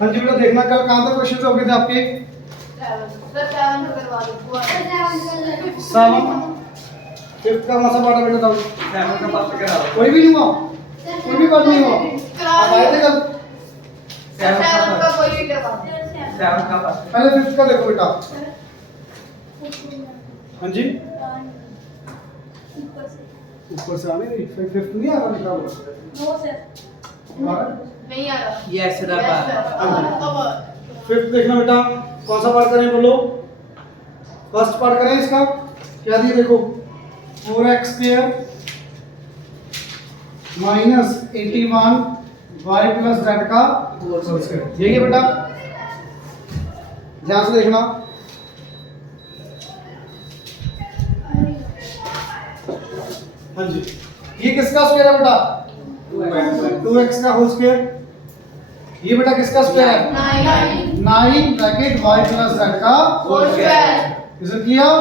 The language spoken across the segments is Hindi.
हाँ जी बेटा देखना कल कहाँ तक क्वेश्चन हो गए थे आपके? 7 फिफ्थ का कौन सा पार्ट है बेटा? 7 का पार्ट करा दो। कोई भी नहीं हुआ, कोई भी पार्ट नहीं हुआ। आप आए थे कल? 7 का कोई भी करवा 7 का पार्ट। पहले फिफ्थ का देखो बेटा। हाँ जी ऊपर से आने नहीं, फिफ्थ नहीं आ रहा लिखा हुआ। नहीं आ रहा। यस रबा। फिफ्थ देखना बेटा कौन सा पार्ट करें बोलो? फर्स्ट पार्ट करें इसका। क्या दिया देखो 4x square minus 81 y plus z का होल स्क्वायर। यही है बेटा, ध्यान से देखना। हाँ जी ये किसका स्क्वायर है बेटा? 2x का होल स्क्वायर। ये बेटा किसका स्क्वायर है? 9 ब्रैकेट y प्लस z का whole square. Is it clear?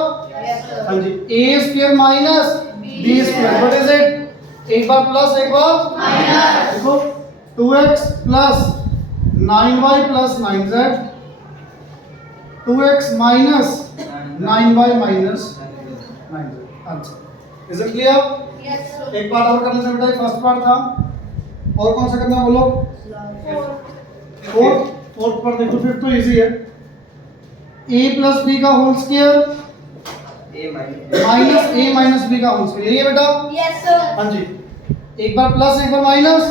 हाँ जी a square minus b square what is it? एक बार प्लस एक बार माइनस। देखो 2x plus 9y plus 9z 2x minus 9y minus 9z answer. Is it clear? एक पार्ट और कर लेते हैं बेटा, ये फर्स्ट पार्ट था। और कौन सा करना बोलो? फोर्थ पार्ट देखो फिर तो इजी है। a प्लस b का whole square a minus minus a minus b का होल स्क्वायर। यही है बेटा? हाँ जी एक बार प्लस एक बार minus.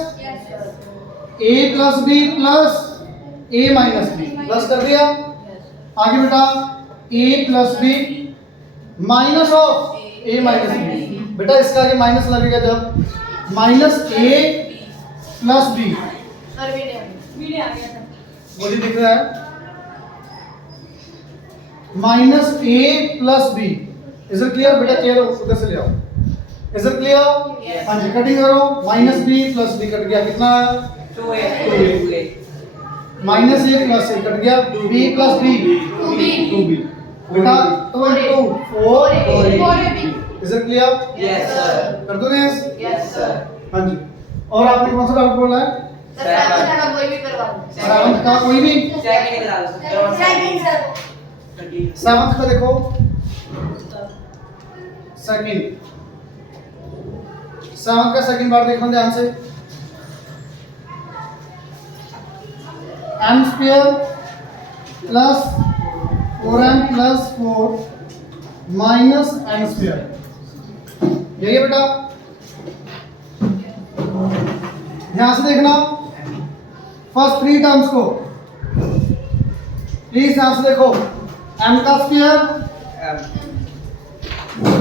a plus b plus a minus b plus कर दिया। आगे बेटा a plus b minus of a minus b। बेटा इसका आगे माइनस लगेगा जब माइनस a प्लस b। मुझे दिख रहा है minus a plus b। Is it clear बेटा? क्लियर उधर से ले आओ। Is it clear? हाँ जी कटिंग करो। Minus b plus b cut गया कितना? 2a minus a plus a cut गया b प्लस b 2b बेटा 2 into 4 is it clear? Yes sir कर दो यस। Yes sir. हाँ जी और आपने कौन सा डाउट बोला है? कोई भी करवा दो। सेवंथ का कोई भी? सेकंड करा दो सेवंथ का देखो सेकंड का सेकंड पार्ट देखो ध्यान से। m square plus 4m plus 4 minus n square. यही है बेटा, ध्यान से देखना फर्स्ट 3 टर्म्स को प्लीज ध्यान से देखो। m का स्क्वायर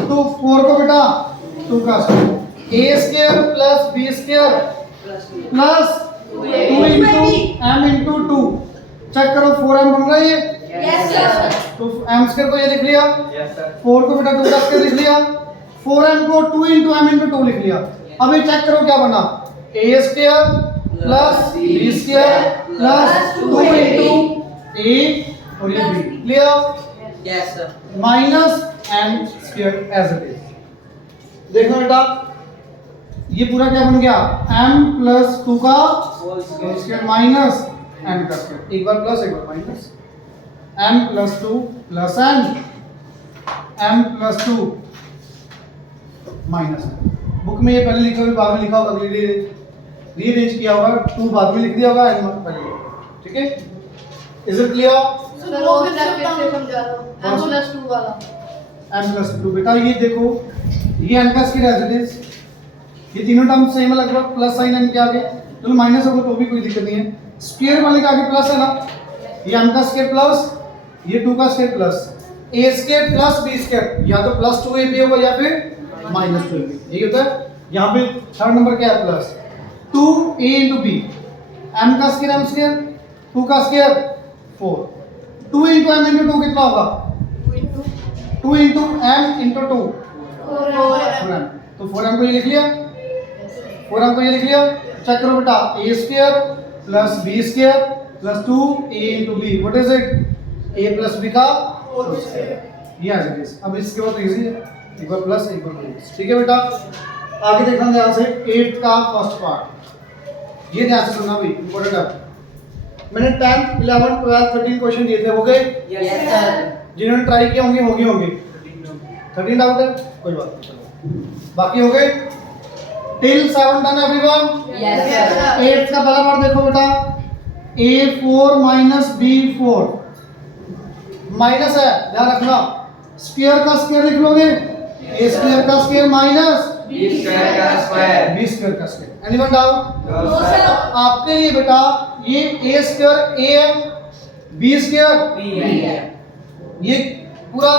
तो 4 को बेटा 2 का square a square plus b square plus 2 into m into 2 check करो 4m बन रहा है ये। तो m स्क्वायर को ये लिख लिया, यस सर 4 को बेटा 2 का स्क्वायर लिख लिया, 4m को 2 into m into 2 लिख लिया। अब ये चेक करो क्या बना a square plus b square plus 2 into a और ये b clear yes sir minus m square as it is. देखो बेटा ये पूरा क्या बन गया m प्लस 2 का होल स्क्वायर माइनस m का स्क्वायर। एक बार प्लस एक बार minus m plus 2 plus m plus 2 minus book में ये पहले लिखा हुआ बाद में लिखा होगा, रीअरेंज किया होगा, 2 बाद में लिख दिया होगा m पहले। ठीक है is it clear? m plus 2 बेटा ये देखो ये m का स्क्वायर एज इट इज। ये तीनों टर्म सेम है लगभग, प्लस साइन m के आगे चलो माइनस होगा तो भी कोई दिक्कत नहीं है। स्क्वायर वाले के आगे प्लस है ना, ये m का स्क्वायर प्लस ये 2 का square plus a square plus b square, या तो प्लस 2ab होगा या फिर माइनस 2ab। यही होता है। यहाँ पे थर्ड नंबर क्या है plus 2a into b, m का स्क्वायर m स्क्वायर 2 का स्क्वायर 4 2 into m into 2 कितना होगा 2 into m into 2 4m। तो 4m को ये लिख लिया, 4m को ये लिख लिया। चेक करो बेटा a square plus b square plus 2a into b what is it a plus b का होल स्क्वायर। ये आ जाएगा। अब इसके बाद इजी है, एक बार प्लस एक बार माइनस। ठीक है बेटा आगे देखना ध्यान से 8 का फर्स्ट पार्ट, ये ध्यान से सुनना भी इंपॉर्टेंट है। मैंने 10 11 12 13 क्वेश्चन दिए थे, हो गए? Yes, sir. जिन्होंने ट्राई किया होंगे 13 डाउट है, कोई बात नहीं, चलो बाकी हो गए till 7 done everyone. Yes, sir. 8 का पहला पार्ट देखो बेटा, a4 माइनस b4 माइनस है, ध्यान रखना, स्क्वायर का स्क्वायर लिख लोगे, a स्क्वायर का स्क्वायर माइनस B square का square. b स्क्वायर का square. Anyone doubt? No, sir. आपके लिए बेटा ये a स्क्वायर a है, b स्क्वायर B है. ये पूरा a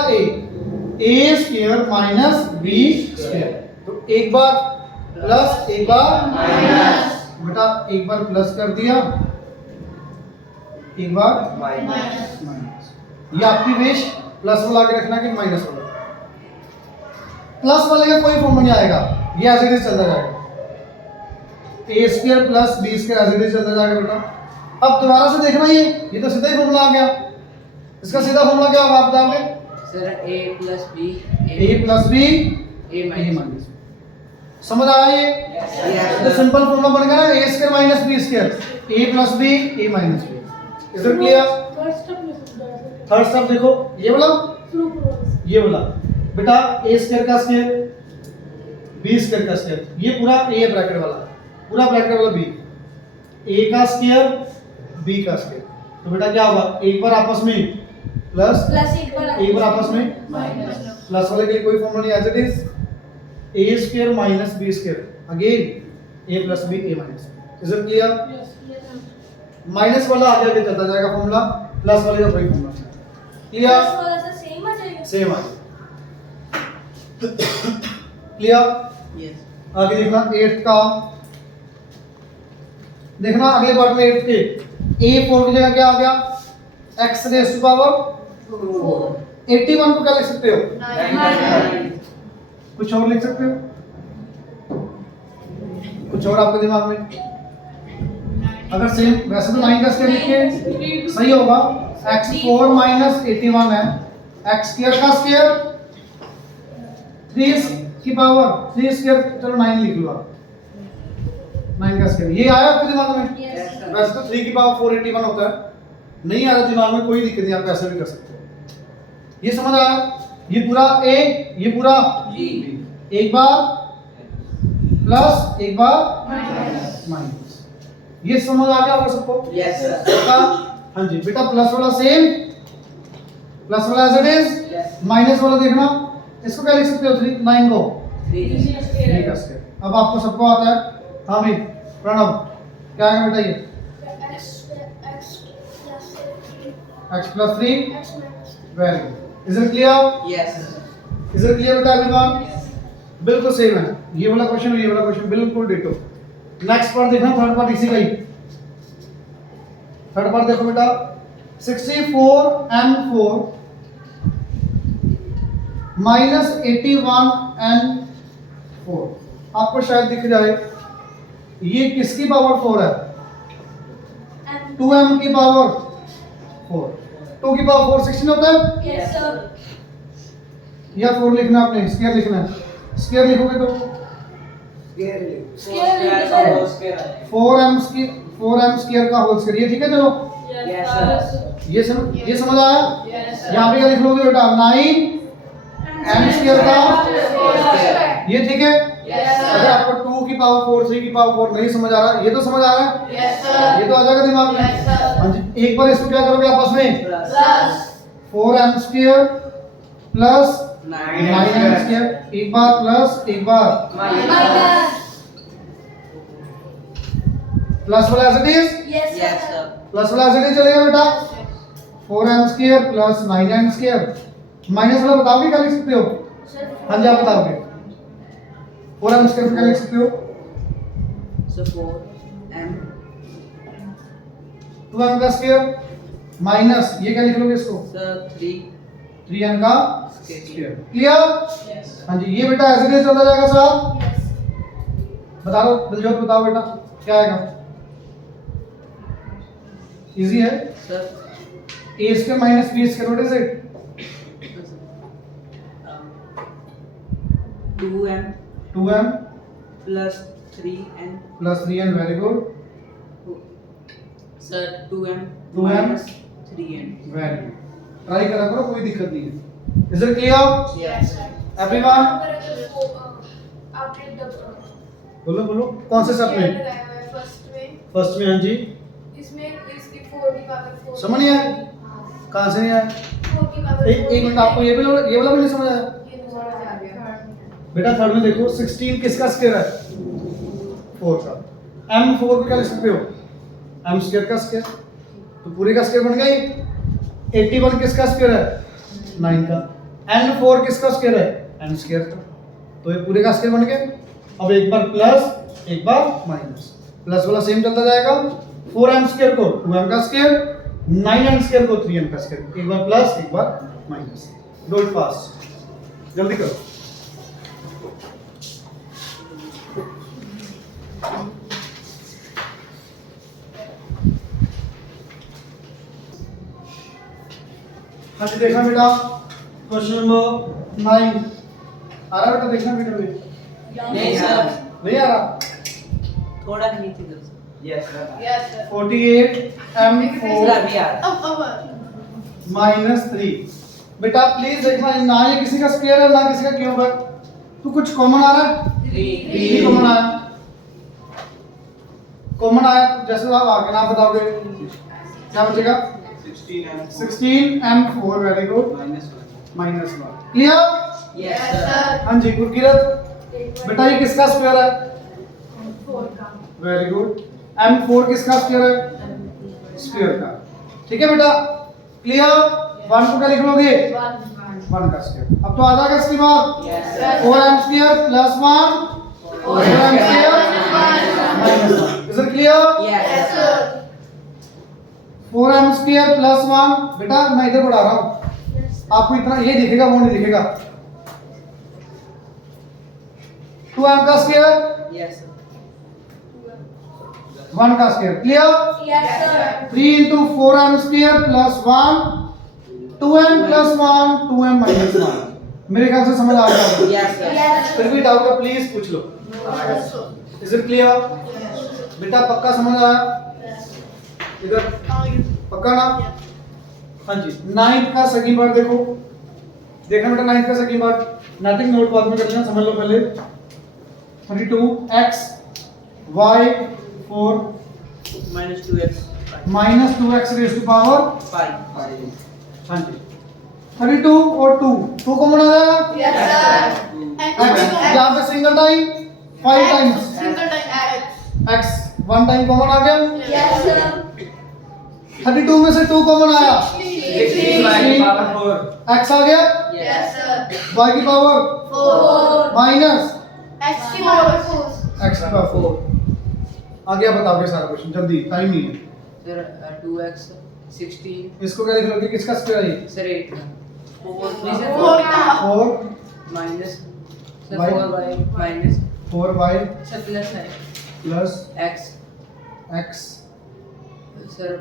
square minus b square. तो एक बार प्लस एक बार माइनस. बेटा, एक बार प्लस कर दिया, एक बार माइनस. माइनस। ये आपकी विश, प्लस वाला आगे रखना कि माइनस वाला। प्लस वाले का कोई फॉर्म नहीं आएगा, ये एज इट इज चलता जाएगा, a square plus b square as it is चलता जाएगा बेटा। अब दोबारा से देखना, ये तो सीधा ही फॉर्मूला आ गया, इसका सीधा फॉर्मूला क्या होगा आप बताओगे? Sir, A plus B. a plus b A a minus. Minus b। समझ आया ये? Yes, तो sir. सिंपल फॉर्मूला बन गया ना, a square minus b square, a plus b a minus b। Is it clear? Third step देखो, ये वाला ये वाला बेटा, a स्क्वायर का स्क्वायर b स्क्वायर का स्क्वायर, ये पूरा a ब्रैकेट वाला, पूरा ब्रैकेट वाला b, a का स्क्वायर b का स्क्वायर। तो बेटा क्या होगा, एक बार आपस में प्लस, एक बार आपस में प्लस वाले के लिए कोई फॉर्मूला नहीं, as it is a square minus b square, again a plus b a minus b। Is it clear? Minus वाला आगे आगे चलता जाएगा फॉर्मूला, प्लस वाले का कोई फॉर्मूला नहीं। क्लियर? सेम आ क्लियर? Yes. आगे देखना 8 का, देखना अगले पार्ट में 8 के a4 की जगह क्या आ गया, x रेज़ टू पावर 81 को क्या लिख सकते हो? 9. कुछ और लिख सकते हो? कुछ और आपके दिमाग में? अगर सेम, वैसे तो 9 का स्क्वायर लिखिए सही होगा, x4 माइनस 81 है, x स्क्वायर का स्क्वायर 3 की पावर 3 स्क्वायर, चलो 9 लिख लो आप, 9 का स्क्वायर। ये आया आपके दिमाग में? Yes, sir. वैसे तो 3 की पावर 481 होता है, नहीं आ रहा दिमाग में, कोई दिक्कत नहीं, आप ऐसे भी कर सकते हो। ये समझ आया? ये पूरा a, ये पूरा B. एक बार प्लस एक बार माइनस। ये समझ आ गया होगा सबको? Yes, sir. बेटा, हाँ जी बेटा, प्लस वाला सेम, प्लस वाला as it is, Yes. Minus वाला देखना, इसको क्या लिख सकते हो? 9 को 3. 3 का स्क्वायर। अब आपको सबको आता है, हाँ भाई प्रणव, क्या है बेटा ये? x plus 3, very good. Is it clear? Yes, sir. Is it clear बेटा एवरीवन? बिल्कुल सेम है, ये वाला क्वेश्चन और ये वाला क्वेश्चन बिल्कुल डिटो। नेक्स्ट पार्ट देखना, थर्ड पार्ट इसी का ही। थर्ड पार्ट देखो बेटा, 64n4 माइनस 81n4, आपको शायद दिख जाए, ये किसकी पावर 4 है? 2m की पावर 4, 2 की पावर 4 16 होता है, या 4 लिखना आपने, स्क्वायर लिखना है, स्क्वायर लिखोगे तो Square का whole square. 4m स्क्वायर का होल स्क्वायर, ये ठीक है। चलो Yes, sir. ये समझ आया? यहाँ पे क्या लिख लोगे बेटा, 9m स्क्वायर का, ये ठीक है। अगर आपको 2 की पावर 4 3 की पावर 4 नहीं समझ आ रहा, ये तो समझ आ रहा है, ये तो आ जाएगा दिमाग में। Yes, sir. हाँ जी, एक बार इसको क्या करोगे आपस में, Plus 4m square plus 9. 9m square, एक बार प्लस एक बार Minus. प्लस वाला as it is, Yes, sir. Plus वाला एज इट इज चलेगा बेटा, 4m square plus 9m square. Minus वाला बताओगे क्या लिख सकते हो? हाँ जी आप बताओगे, 4m स्क्वायर क्या लिख सकते हो? So 4m 2m का स्क्वायर माइनस, ये क्या लिख लोगे इसको? sir 3 3m का square. स्क्वायर। क्लियर? हाँ जी, ये बेटा एज इट इज चलता जाएगा साहब। बता दो दिलजोत, बताओ बेटा क्या आएगा? इजी है, Sir, a square minus b square, what is it? 2m 2m plus 3n plus 3n, very good. Sir, 2m 2m minus 3n. Very good, try करा करो, कोई दिक्कत नहीं है। Is it clear Yes, sir. Everyone? आपने बोलो बोलो, कौन से सब में? फर्स्ट में, हाँ जी। इसमें इसकी 4 की पावर 4 समझ नहीं आया? कहाँ से नहीं आया? 4 की पावर एक मिनट, आपको ये वाला भी नहीं समझ आया? ये तो समझ आ गया। बेटा थर्ड में देखो, 16 किसका स्क्वायर है? 4 का। m 4 को क्या लिख सकते हो? m स्क्वायर का स्क्वायर, तो पूरे का स्क्वायर बन गया ही। 81 किसका स्क्वायर है? 9 का। n 4 किसका स्क्वायर है? n स्क्वायर का, तो ये पूरे का स्क्वायर बन गया। अब एक बार प्लस एक बार माइनस, प्लस वाला सेम चलता जाएगा। 4m स्क्वायर को 2m का स्क्वायर, 9n स्क्वायर को 3m का स्क्वायर, एक बार प्लस एक बार माइनस। डू इट फास्ट, जल्दी करो। हाँ जी, देखना बेटा, क्वेश्चन नंबर 9 आ रहा बेटा, देखना बेटा में नहीं sir, नहीं आ रहा। थोड़ा नीचे कर sir. Yes, sir. Yes sir 48 m Sir, 4 अभी आ रहा. अब माइनस 3। बेटा प्लीज देखना, ना ये किसी का स्क्वायर है ना किसी का क्यूब है, तो कुछ कॉमन आ रहा है? 3 कॉमन आया, कॉमन आया, जैसे आप आगे ना बताओगे क्या बचेगा? 16 m 4, very good, minus 1। Clear? Yes sir. हाँ जी, गुरकीरत बेटा ये किसका स्क्वायर है? 4 का वेरी गुड। m 4 किसका स्क्वायर है? स्क्वायर का। ठीक है बेटा, क्लियर? 1 को क्या लिख लोगे? 1 का स्क्वायर। अब तो आ जाएगा इसके बाद Yes sir. 4m square plus 1 4m square minus 1। Is it clear? Yes sir. Sir 4m square plus 1, बेटा मैं इधर बढ़ा रहा हूँ, आपको इतना ये दिखेगा वो नहीं दिखेगा। 2m का स्क्वायर Yes sir. 1 का square. Clear? Yes sir 3 into 4m square plus 1 2m plus 1 2m minus 1। मेरे ख्याल से समझ आ गया। Yes sir. यस फिर भी डाउट है प्लीज पूछ लो। Is it clear? बेटा पक्का समझ आया? इधर पक्का ना? हाँ जी। 9th का सेकंड पार्ट देखो, देखना बेटा 9th का सेकंड पार्ट, नथिंग नोट बाद में कर लेना, समझ लो पहले। 32x y 4 Minus 2x. Minus 2x raise to power 5. हाँ जी। 32 और 2 कॉमन आ जाएगा। यस सर x यहाँ पे single time 5 times single time x 1 time common आ गया। यस सर 32 में से 2 कॉमन आया, 16 x आ गया, यस सर y की पावर 4 माइनस x की पावर 4 x की पावर 4। आगे आप बताओगे सारा क्वेश्चन, जल्दी, टाइम नहीं है। Sir, 2x 16. इसको क्या लिख लोगे, किसका स्क्वायर है? Sir, 8. 4 4 का 4 minus. Sir, Y. 4y minus. 4y Sir, plus है. Plus X. x, Sir,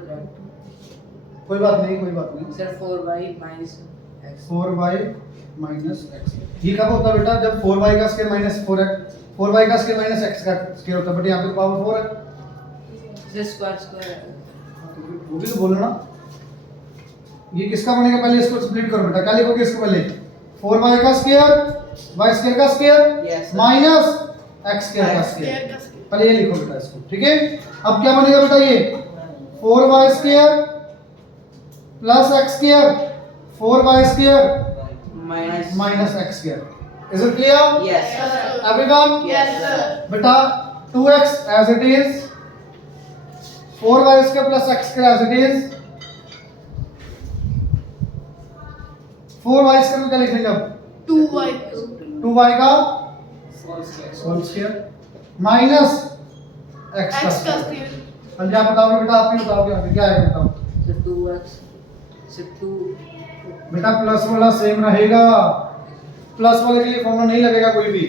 कोई बात नहीं कोई बात नहीं, sir 4y minus x. 4y minus x। ये कब होता है बेटा? जब 4y का स्क्वायर माइनस 4x, 4y का स्क्वायर माइनस x का स्क्वायर होता है, बट यहाँ पे पावर 4 है, Sir, square. वो भी तो बोलो ना। ये किसका बनेगा? पहले इसको स्प्लिट करो बेटा, क्या लिखोगे इसको पहले? 4y का स्क्वायर y स्क्वायर का square Yes, sir. Minus x square का स्क्वायर, पहले ये लिखो बेटा इसको। ठीक है, अब क्या बनेगा बेटा? ये 4y square plus x square 4y square Minus. Minus x square. Is it clear Yes. Everyone? Yes sir बेटा 2x as it is, 4y square plus x square as it is, 4y square को क्या लिख लेंगे अब? 2y 2y का होल स्क्वायर माइनस x का x का स्क्वायर। स्क्वायर अब क्या बताओगे बेटा? आप ही बताओगे आगे क्या आएगा बताओ। Sir, 2x. Sir, 2. बेटा प्लस वाला सेम रहेगा, प्लस वाले के लिए फॉर्मूला नहीं लगेगा कोई भी।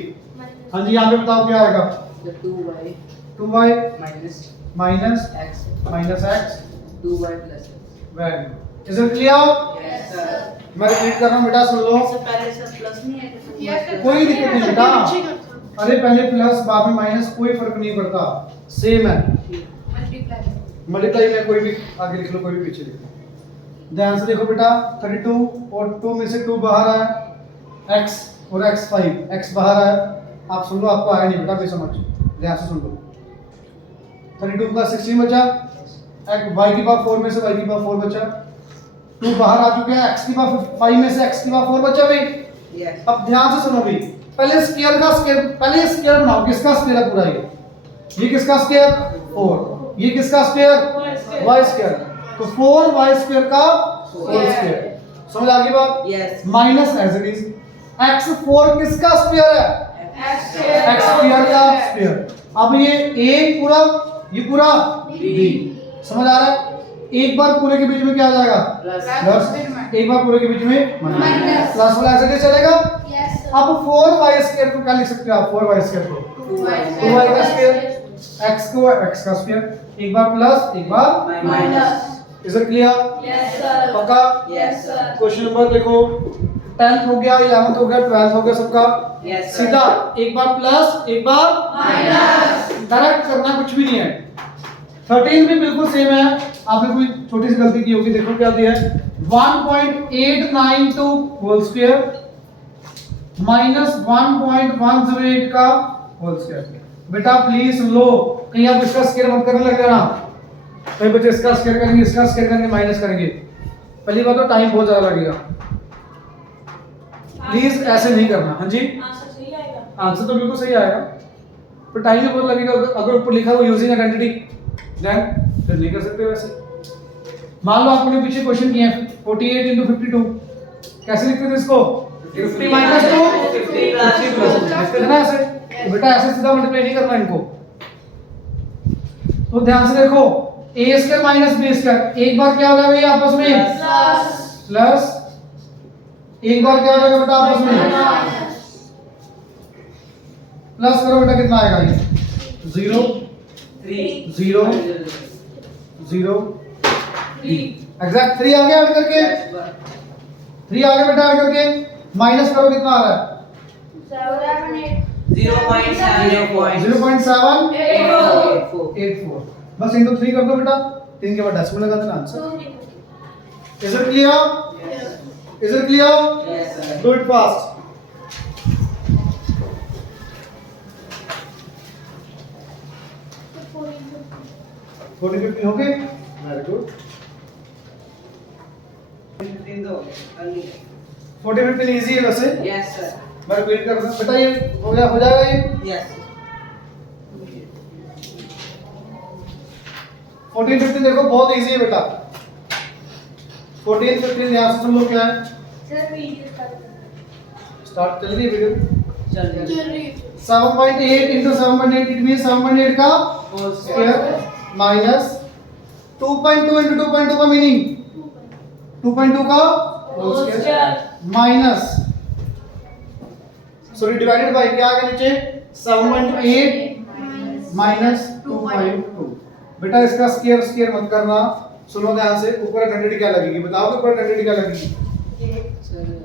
हाँ जी, यहाँ पे बताओ क्या आएगा? Sir, 2y 2y minus minus x. Minus x, 2y plus x. Very. Is it clear? Yes, sir. मैं रिपीट कर रहा हूँ बेटा, सुन लो। पहले सर प्लस नहीं है यस सर कोई दिक्कत नहीं बेटा, अरे पहले प्लस बाद में माइनस, कोई फर्क नहीं पड़ता, सेम है। मल्टीप्लाई मल्टीप्लाई में कोई भी आगे लिख लो, कोई भी पीछे लिख लो। ध्यान से देखो बेटा, 32 और 2 में से 2 बाहर आया, x और x 5, x बाहर आया। आप सुन लो, आपको आया नहीं बेटा, भी समझ, ध्यान से सुन लो। 32 का 16 बचा, y की पावर 4 में से y की पावर 4 बचा, 2 बाहर आ चुके हैं, x की पावर 5 में से x की पावर 4 बचा भाई। Yes. अब ध्यान से सुनो भाई, पहले स्क्वायर का स्क्वायर, पहले स्क्वायर बनाओ, किसका स्क्वायर है पूरा ये किसका स्क्वायर 4, ये किसका स्क्वायर y स्क्वायर, तो 4y स्क्वायर का होल स्क्वायर। समझ आ गई बात? Yes. Minus as it is x 4 किसका स्क्वायर है, x स्क्वायर का स्क्वायर। अब ये a पूरा, ये पूरा b, समझ आ रहा है? एक बार पूरे के बीच में क्या आ जाएगा प्लस, एक बार पूरे के बीच में माइनस, प्लस वाला ऐसे चलेगा। अब 4y स्क्वायर को क्या लिख सकते हो आप, 4y स्क्वायर को 2y का स्क्वायर, x को x का स्क्वायर, एक बार प्लस एक बार Minus. Is it clear? पक्का? Yes, sir. क्वेश्चन नंबर देखो, 10th हो गया, 11th हो गया, 12th हो गया सबका। Yes, sir. सीधा एक बार प्लस एक बार माइनस, डायरेक्ट करना, कुछ भी नहीं है। 13 भी बिल्कुल सेम है, आपने कोई छोटी सी गलती की होगी, देखो क्या दिया है, 1.892 होल स्क्वायर माइनस 1.108 का होल स्क्वायर। बेटा प्लीज सुन लो, कहीं आप इसका स्क्वायर मत करने लग जाना, कई बच्चे इसका स्क्वायर करेंगे, इसका स्क्वायर करेंगे, माइनस करेंगे। पहली बात तो टाइम बहुत ज्यादा लगेगा, प्लीज ऐसे नहीं करना। हाँ जी, आंसर तो बिल्कुल सही आएगा, पर टाइम भी बहुत लगेगा। अगर ऊपर लिखा हुआ यूजिंग आइडेंटिटी, देन फिर नहीं कर सकते वैसे। मान लो आपने पीछे क्वेश्चन किए हैं 48 into 52, कैसे लिखते थे इसको, 50 minus 2 50 plus, लिखते थे ना ऐसे। तो बेटा ऐसे सीधा मल्टीप्लाई नहीं करना इनको। तो ध्यान से देखो, a square minus b square, एक बार क्या हो जाएगा ये आपस में प्लस, एक बार क्या हो जाएगा बेटा आपस में प्लस, करो बेटा कितना आएगा ये 0 0 0 एग्जैक्ट 3 आ गया ऐड करके, 3 आ गया बेटा ऐड करके, माइनस करो कितना आ रहा है 0.784, बस इनटू 3 कर दो बेटा, 3 के बाद डेसिमल लगा देना answer. Is it clear? Is it clear? Do it fast. 40-50 हो गए, वेरी गुड। 40-50 इजी है वैसे, Yes, sir. मैं रिपीट कर दूं बेटा, ये हो जाएगा ये। Yes. 14-15 देखो बहुत इजी है बेटा। 14-15 यहाँ से सुन लो क्या है, स्टार्ट चल रही है वीडियो। चल रही 7.8 into 7.8, इट मींस 7.8 का होल स्क्वायर माइनस 2.2 into 2.2 का मीनिंग 2.2 का whole square minus, sorry divided by क्या आ गया नीचे 7.8 माइनस 2.2। बेटा इसका स्क्वायर स्क्वायर मत करना, सुनो ध्यान से। ऊपर आइडेंटिटी क्या लगेगी बताओ, ऊपर आइडेंटिटी क्या लगेगी? सर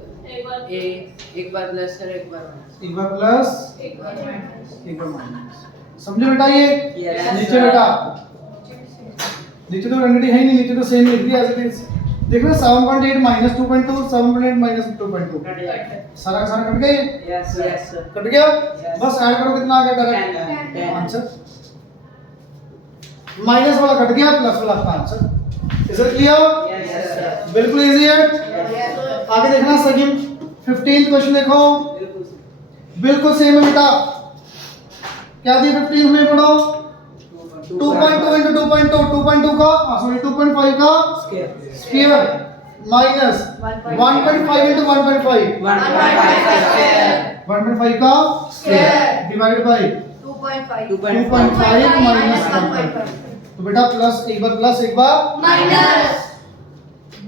एक बार प्लस सर, एक बार माइनस, एक बार प्लस एक बार माइनस। एक बार माइनस, समझो बेटा ये। Yes, नीचे sir. बेटा, नीचे तो आइडेंटिटी है ही नहीं, नीचे तो सेम लिख दिया एज इट इज। देखो 7.8 माइनस 2.2, 7.8 माइनस 2.2, सारा का सारा कट गया ये, Yes, sir. कट गया। Yes. बस ऐड करो कितना आ गया 10. डायरेक्ट आंसर, माइनस वाला कट गया, प्लस वाला आपका answer. Is it clear? Yes, sir. बिल्कुल इजी है। आगे देखना सेकंड 15 क्वेश्चन देखो, बिल्कुल सेम है बेटा। क्या दिया 15 में पढ़ो, 2.2 into 2.2, 2.2 का सॉरी 2.5 का स्क्वायर माइनस 1.5 into 1.5, 1.5 का स्क्वायर डिवाइडेड बाय 2.5 माइनस 1.5। तो बेटा प्लस, एक बार प्लस एक बार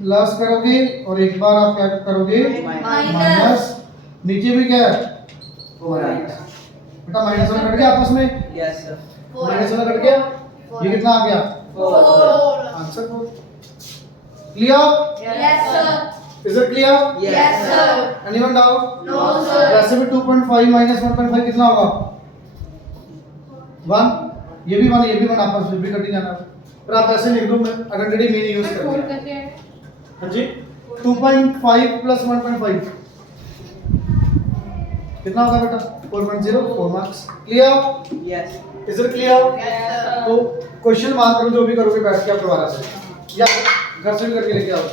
प्लस करोगे और एक बार आप क्या करोगे माइनस, नीचे भी क्या है बेटा माइनस वाला कट गया आपस में, Yes, sir. माइनस वाला कट गया, ये कितना आ गया answer 4। Clear? Is it clear? Anyone doubt? वैसे भी 2.5 माइनस 1.5 कितना होगा 1, ये भी 1 ये भी 1, आपस में भी कट ही जाना। पर आप ऐसे लिख दो, मैं आइडेंटिटी मीन यूज कर फोर दिया। कैसे है? हाँ जी 2.5 प्लस 1.5 कितना होगा बेटा? 4.0, 4 marks. Clear? Yes. Is it clear? Yes, sir. तो क्वेश्चन मार्क करो, जो भी करोगे बैठ के आप दोबारा से, या घर से भी करके लेके आओ।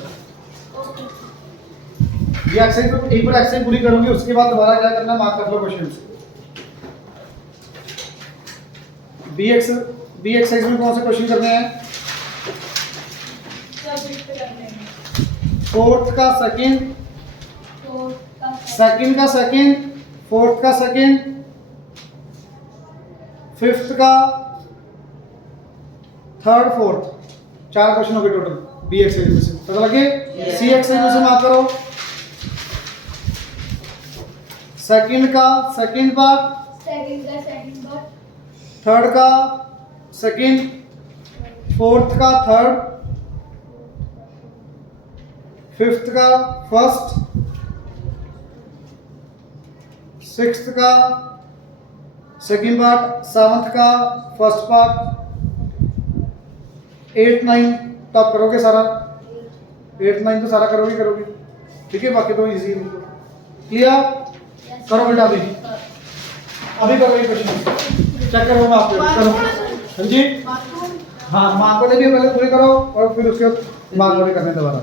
ये एक्सरसाइज तो एक बार एक्सरसाइज पूरी करोगे, उसके बाद दोबारा क्या करना, मार्क कर लो क्वेश्चन। बी एक्सरसाइज में कौन से क्वेश्चन करने हैं? फोर्थ का सेकंड, सेकंड का सेकंड, फोर्थ का सेकंड, फिफ्थ का थर्ड, फोर्थ, 4 क्वेश्चन हो गए टोटल बी एक्सरसाइज में से। पता लगे? Yes. सी एक्सरसाइज में से मार्क करो। सेकंड का सेकंड पार्ट, थर्ड का सेकंड, फोर्थ का थर्ड, फिफ्थ का फर्स्ट, सिक्स्थ का सेकंड पार्ट, सेवंथ का फर्स्ट पार्ट, 8 9 तो आप करोगे सारा, 8 9 तो सारा करोगे, ठीक है? बाकी तो इजी है। क्लियर? करो बेटा अभी करो ये क्वेश्चन, चेक करो मैं आपको करो। हाँ जी, हाँ मार्क वाले भी पहले पूरे करो और फिर उसके बाद मार्क वाले करने दोबारा।